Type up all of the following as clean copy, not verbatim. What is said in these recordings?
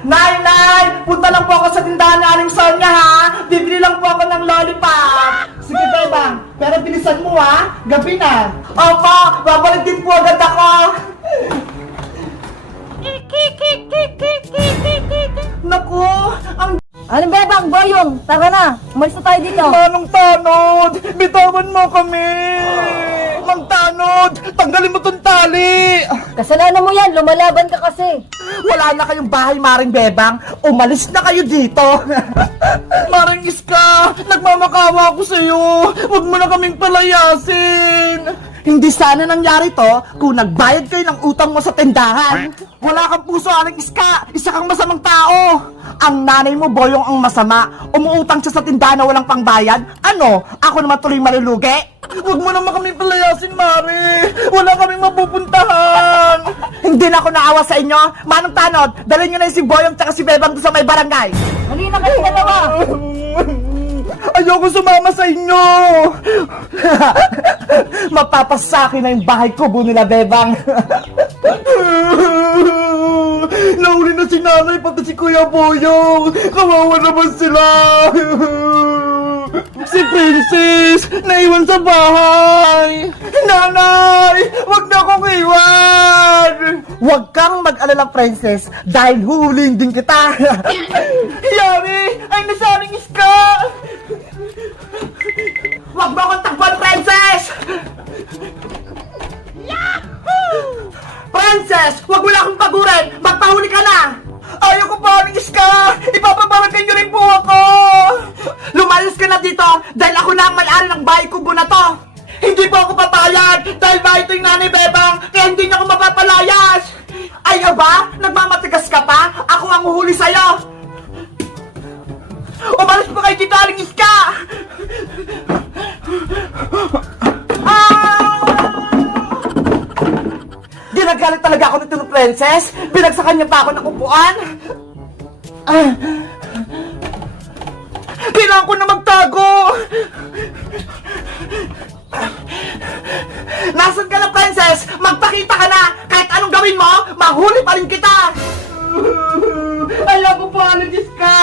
Nay, Nay! Punta lang po ako sa tindahan ni Aling Sonia, ha? Bibili lang po ako ng lollipop. Sige, Bebang. Pero bilisan mo, ha? Gabi na. Opo, babalik din po agad ako. Naku, ang Anong bebang, boyong? Tara na, umalis na tayo dito. Manong Tanod! Bitawan mo kami! Mang Tanod! Tanggalin mo tong tali! Kasalanan mo yan, lumalaban ka kasi. Wala na kayong bahay, Maring Bebang. Umalis na kayo dito. Maring Iska, nagmamakawa ako sa'yo. Huwag mo na kaming palayasin. Hindi sana nangyari to kung nagbayad kayo ng utang mo sa tindahan. Wala kang puso, Aling Iska. Isa kang masamang tao. Ang nanay mo, Boyong, ang masama. Umuutang siya sa tindahan na walang pangbayad. Ano? Ako naman tuloy malulugi? Huwag mo naman kami palayasin, Mari. Wala kaming mapupuntahan. Hindi na ako naawa sa inyo. Manong Tanod, dalhin nyo na yung si Boyong tsaka si Bebang doon sa may barangay. Hali na kayo dalawa. Ayoko sumama sa inyo. Mapapasakin na yung bahay kubo nila, Bebang. Nauli na si nanay, pati si Kuya Boyong. Kawawa naman sila. Si Princess, naiwan sa bahay. Nanay, wag na akong iwan. Huwag kang mag-alala, Princess, dahil huhuling din kita. Yari, ay nasaring Iska. Huwag mo akong takpan, Princess. Princess, huwag mo na akong pagurin! Magpahuli ka na! Ayoko pa, Aling Iska! Ipapabarakan niyo rin po ako! Lumayos ka na dito dahil ako na ang may-ari ng bahay kubo na to! Hindi po ako papayag dahil bahay ito yung nanay Bebang kaya hindi niya ako mapapalayas! Ay aba, nagmamatigas ka pa? Ako ang uhuli sa'yo! Umalis po kayo dito, Aling Iska! Ginagalit talaga ako nito ng Princess. Binagsakan niya pa ako ng upuan. Kailangan ko na magtago. Nasaan ka na, Princess? Magpakita ka na. Kahit anong gawin mo, mahuli pa rin kita. Ayoko po, Aling Iska.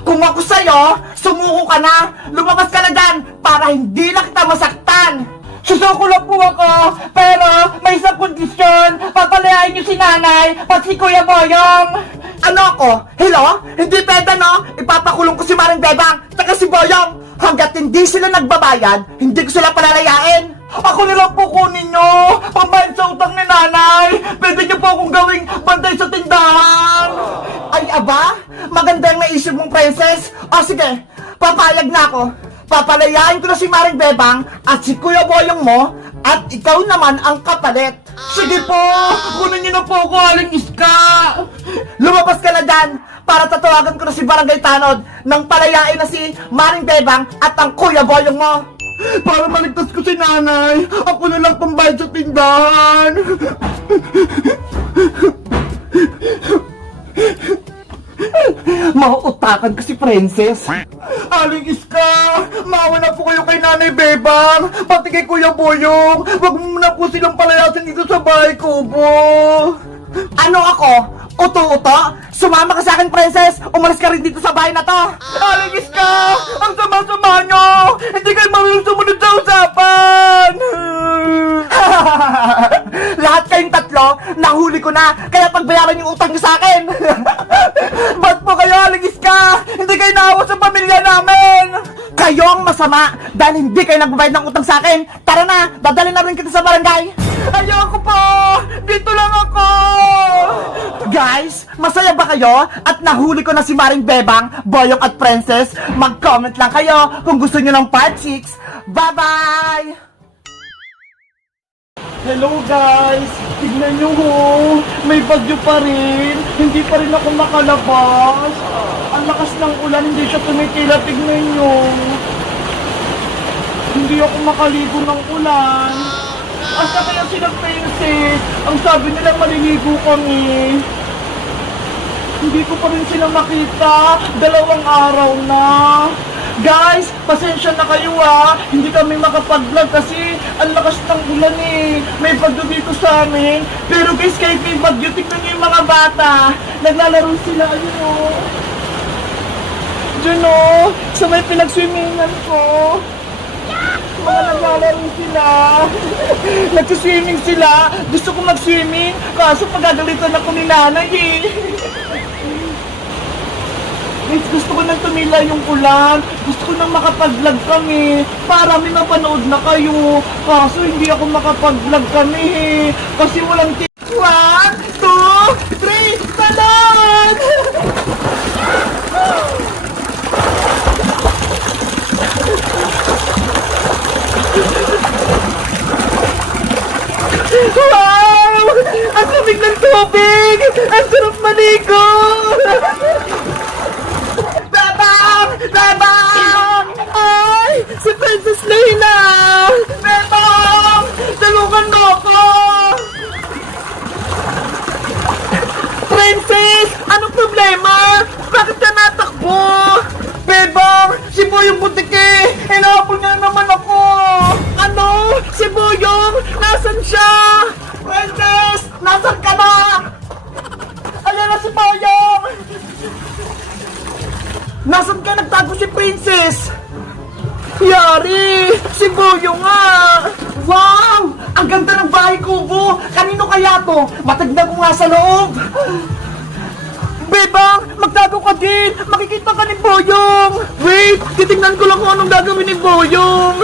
Kung ako sa'yo, sumuko ka na. Lumabas ka na dyan para hindi na kita masaktan. Susuko lang po ako, pero may isang kondisyon. Papalayain niyo si nanay, pati si Kuya Boyong. Ano ako? Hello? Hindi pwede, no? Ipapakulong ko si Maring Bebang, tsaka si Boyong. Hanggat hindi sila nagbabayad, hindi ko sila palalayain. Ako nilang po kunin nyo, pambayad sa utang ni nanay. Pwede niyo po akong gawing bantay sa tindahan. Ay, aba? Maganda yung naisip mong, Princess. O sige, papayag na ako. Papalayain ko na si Maring Bebang at si Kuya Boyong mo at ikaw naman ang kapalit. Sige po, kunin niyo na po ako, Aling Iska. Lumabas ka na dyan para tatawagan ko na si Barangay Tanod nang palayain na si Maring Bebang at ang Kuya Boyong mo. Para maligtas ko si nanay, ako na lang pambayad sa tindahan. Mauutakan ko si Princess. Aling Iska, maawa na po kayo kay Nanay Bebang, pati kay Kuya Boyong. Wag mo na po silang palayasin dito sa bahay kubo. Ano ako? Uto-uto? Sumama ka sa akin, Princess. Umalis ka rin dito sa bahay na to. Aling Iska, ang sama-sama nyo. Hindi kayo marunong sumunod sa usapan. Lahat kayong tatlo, nahuli ko na. Kaya pagbayaran yung utang nyo sa akin. Ba't po kayo, Aling Iska? Hindi kayo naawa sa pamilya namin. Kayo ang masama dahil hindi kayo nagbabayad ng utang sa akin. Tara na, dadalhin na rin kita sa barangay. Ayoko po! Dito lang ako! Guys, masaya ba kayo? At nahuli ko na si Maring Bebang, Boyong at Princess. Mag-comment lang kayo kung gusto nyo ng part 6. Bye-bye! Hello guys! Tignan nyo ho! May bagyo pa rin! Hindi pa rin ako makalabas! Ang lakas ng ulan, hindi siya tumitila. Tignan nyo! Hindi ako makaligo ng ulan! Asa kaya sila Princess? Ang sabi nila maliligo kami! Hindi ko pa rin sila makita! 2 araw na! Guys, pasensya na kayo hindi kami makapag-vlog kasi ang lakas ng ulan may bagyo dito sa amin. Pero guys, kahit may bagyo, tignan niyo yung mga bata. Naglalaro sila, ayun Diyan sa may pinag-swimmingan ko. Mga naglalaro sila. Nag-swimming sila. Gusto ko mag-swimming, kaso pagagalitan ako ni nanay Guys, gusto ko nang tumila yung ulan. Gusto ko nang makapag-vlog kami para may mapanood na kayo. Kaso hindi ako makapag-vlog kami kasi walang 1, 2, 3, talon! Wow! Ang lamig ng tubig! Ang sarap maligo! Bebang! Bebang! Ay! Si Princess Leila! Bebang! Tulungan mo ako! Princess! Anong problema? Bakit ka natakbo? Bebang! Si Boyong Butike! Hinahabol niya naman ako! Ano? Si Boyong? Nasaan siya? Princess! Nasaan ka na? Ayan na si Boyong! Nasaan ka nagtago si Princess? Yari! Si Boyong nga! Wow! Ang ganda ng bahay kubo! Kanino kaya to? Matagdag ko nga sa loob! Bebang! Magtago ka din! Makikita ka ni Boyong! Wait! Titignan ko lang kung anong gagawin ni Boyong!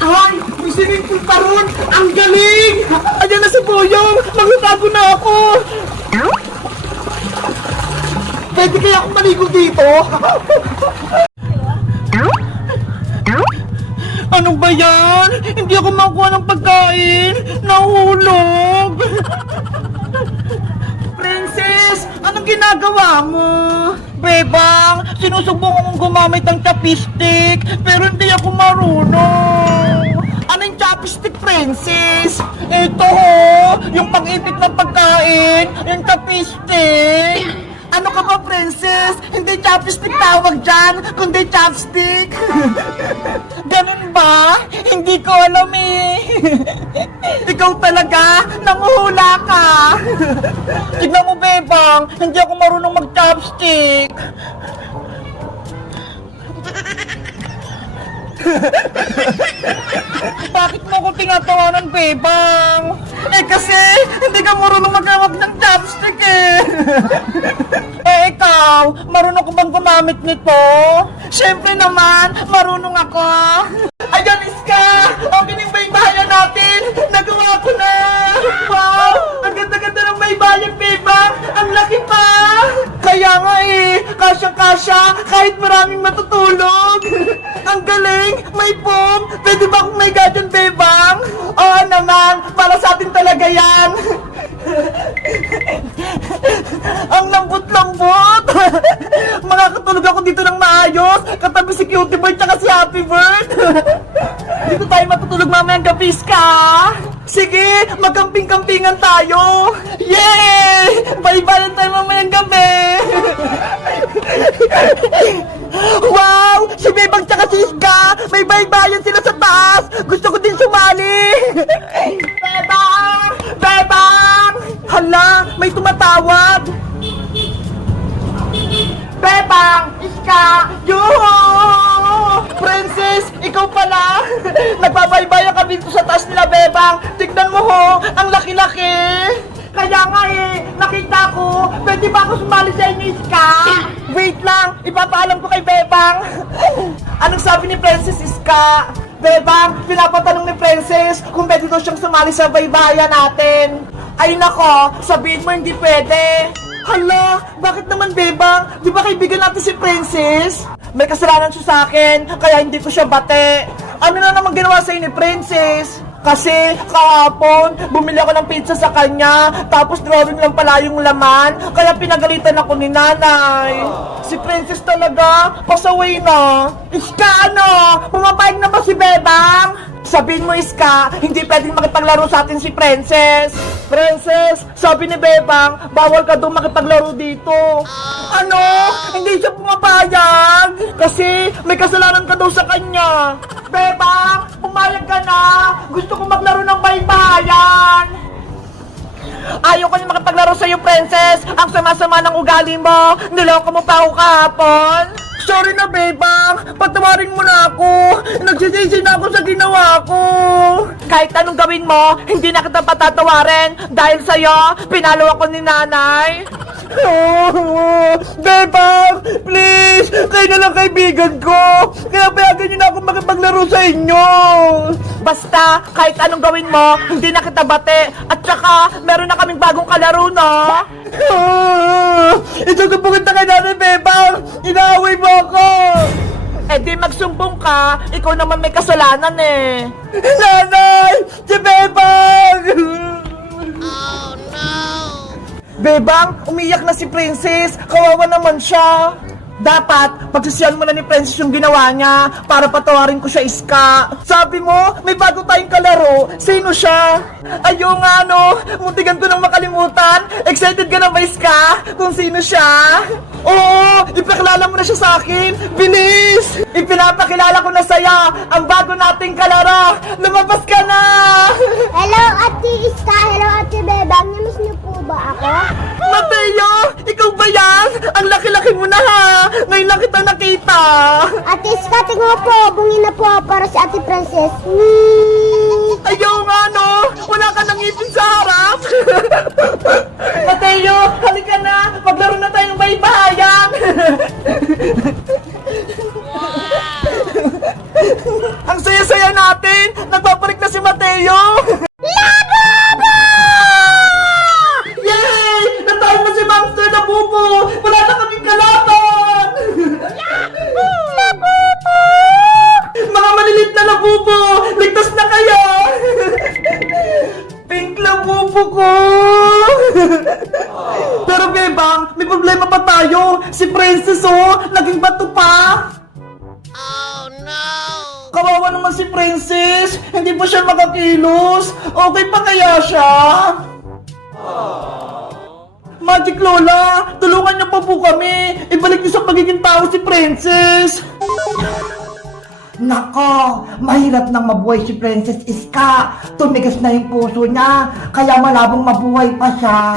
Ay! May swimming pool pa ron! Ang galing! Ayan na si Boyong! Magtatago na ako! Pwede kaya akong maligo dito? Ano ba yan? Hindi ako makuha ng pagkain! Nahulog! Princess! Anong ginagawa mo? Bebang! Sinusubukan kong gumamit ng chopstick pero hindi ako marunong! Ano yung chopstick, Princess? Ito yung pag-ipit ng pagkain! Yung chopstick! Ano ka ba, Princess? Hindi chopstick tawag dyan, kundi chopstick. Ganun ba? Hindi ko alam Ikaw talaga, nanguhula ka. Tignan mo, Bebang, hindi ako marunong mag-chopstick. Bakit mo ko tinatawanan, Bebang? Kasi hindi ka marunong magawag ng chopstick ikaw, marunong ko bang gumamit nito? Siyempre naman, marunong ako. Ayan, Iska! Ang binimbaybayan natin! Nagawa ko na! Wow! Ang ganda-ganda ng baybayan, Bebang! Ang laki pa! Kaya nga kasyang-kasya kahit maraming matutulog! Ang galing! May foam! Pwede ba akong may gadyan, Bebang? Oo naman! Para sa atin talaga yan! Ang lambot-lambot! Makakatulog ako dito ng maayos katabi si Cutie Bird tsaka si Happy Bird! Dito tayo matutulog mamayang gabi, Ska! Sige, magkamping-kampingan tayo! Yay! Bye-bye tayo mamayang gabi! Wow! Si Bebang tsaka si Ska! May baybayan sila sa taas! Gusto ko din sumali! Bebang! Bebang! Hala! May tumatawag! Bebang! Iska! Yuhu! Princess! Ikaw pala! Nagbabaybayan kami dito sa taas nila, Bebang! Tignan mo ang laki-laki! Kaya nga nakita ko, pwede ba ako sumali sa inyo, Iska? Wait lang, ipapaalam ko kay Bebang. Anong sabi ni Princess, Iska? Bebang, pinapatanong ni Princess kung pwede daw siyang sumali sa baybayan natin. Ay nako, sabihin mo hindi pwede. Hala, bakit naman, Bebang? Di ba kaibigan natin si Princess? May kasalanan siya sa akin, kaya hindi ko siya bate. Ano na naman ginawa sa'yo ni Princess? Kasi kahapon, bumili ako ng pizza sa kanya, tapos drawing lang pala yung laman, kaya pinagalitan ako ni nanay. Si Princess talaga, pasaway na. Iska, pumapayag na ba si Bebang? Sabihin mo, Iska, hindi pwedeng makipaglaro sa atin si Princess. Princess, sabi ni Bebang, bawal ka doon makipaglaro dito. Ano? Hindi siya pumapayag? Kasi may kasalanan ka daw sa kanya. Bebang, pumayag ka na. Gusto ko maglaro ng baybayan. Ayaw ko na makipaglaro sa'yo, Princess. Ang sama-sama ng ugali mo. Niloko mo pa ako kahapon. Sorry na, Bebang. Patawarin mo na ako. Nagsisisi na ako sa ginawa ko. Kahit anong gawin mo, hindi na kita patatawarin. Dahil sa'yo, pinalo ako ni nanay. Bebang, please. Kayo na lang kaibigan ko. Kaya payagan niyo na ako makipaglaro sa inyo. Basta, kahit anong gawin mo, hindi na kita bate. At saka, meron na kaming bagong kalaro, no? Ito ko pumunta kay Nanay Bebang. Inaaway mo ako. Eh di magsumbong ka. Ikaw naman may kasalanan eh. Nanay! Si Bebang! Oh no! Bebang, umiyak na si Princess. Kawawa naman siya. Dapat, pagsisiyan mo na ni Princess yung ginawa niya para patawarin ko siya, Iska. Sabi mo, may bago tayong kalaro. Sino siya? Ayaw nga, no? Muntigan ko nang makalimutan. Excited ka na ba, Iska? Kung sino siya? Oo, ipakilala mo na siya sa akin. Bilis! Ipinapakilala ko na sa'yo ang bago nating kalaro. Lumabas ka na! Hello, Ate Iska. Hello, Ate Bebang. Namiss niyo po ba ako? Mateo! Ikaw ba yan? Ang laki-laki mo na, ha? Ngayon lang kita nakita. Ate Iska, tingnan mo po. Bungin na po ako para si Ate Princess. Ayaw nga, no? Wala ka nang ngipin sa harap. Mateo, halika na. Maglaro na tayong baybayan. Ang saya-saya natin. Nagpaparik na si Mateo. Labubo! Yay! Natawag mo si Monster na bubo. Wala na kaming kalaban. Labubo! Mga malilit na labubo. Ligtas na kayo. Pink labubo ko. Pero Bebang, may problema pa tayo. Si Princess, oh, naging bato pa. Oh no! Kawawa naman si Princess. Hindi pa siya makakilos. Okay pa kaya siya? Magic Lola, tulungan niyo pa po kami. Ibalik niyo sa pagiging tao si Princess. Nako, mahirap nang mabuhay si Princess Iska. Tumigas na yung puso niya, kaya malabong mabuhay pa siya.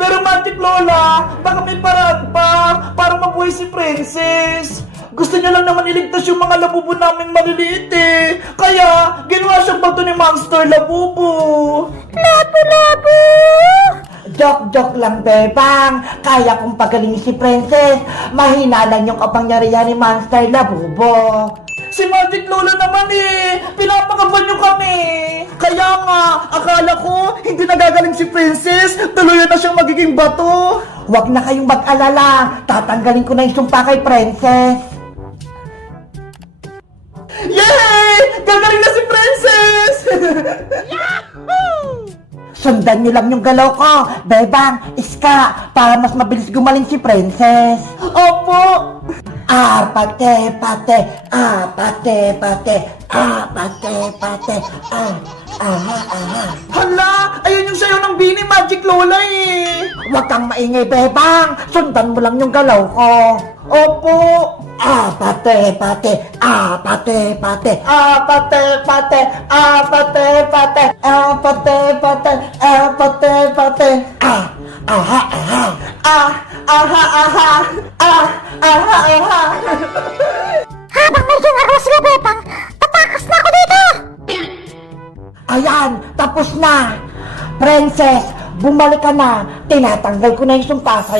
Pero Magic Lola, baka may paraan pa para mabuhay si Princess. Gusto niya lang naman iligtas yung mga labubo naming maliliit eh. Kaya, ginawa siyang bato ni Monster Labubo. Labu-labu! Joke-joke lang, Bebang. Kaya kong pagalingin si Princess. Mahina lang yung kapangyarihan ni Monster Labubo. Si Magic Lola naman eh. Pinapakaban niyo kami. Kaya nga, akala ko hindi nagagaling si Princess. Tuluyan na siyang magiging bato. Huwag na kayong mag-alala. Tatanggalin ko na yung sumpa kay Princess. Yay! Gagaling na si Princess! Yahoo! Sundan niyo lang yung galaw ko, Bebang, Iska, para mas mabilis gumaling si Princess. Opo! Pate, pate, pate, pate, pate, pate, Hala! Ayun yung sayo ng Bini Magic Lola eh! Huwag kang maingay, Bebang! Sundan mo lang yung galaw ko! Opo! Pate, pate, pate, pate, pate, pate, pate, pate, pate, pate, pate, pate, Habang may ginagawa sila, Bebang, tatakas na ako dito! Ayan, tapos na! Princess, bumalik ka na! Tinatanggal ko na yung sumpa sa'yo.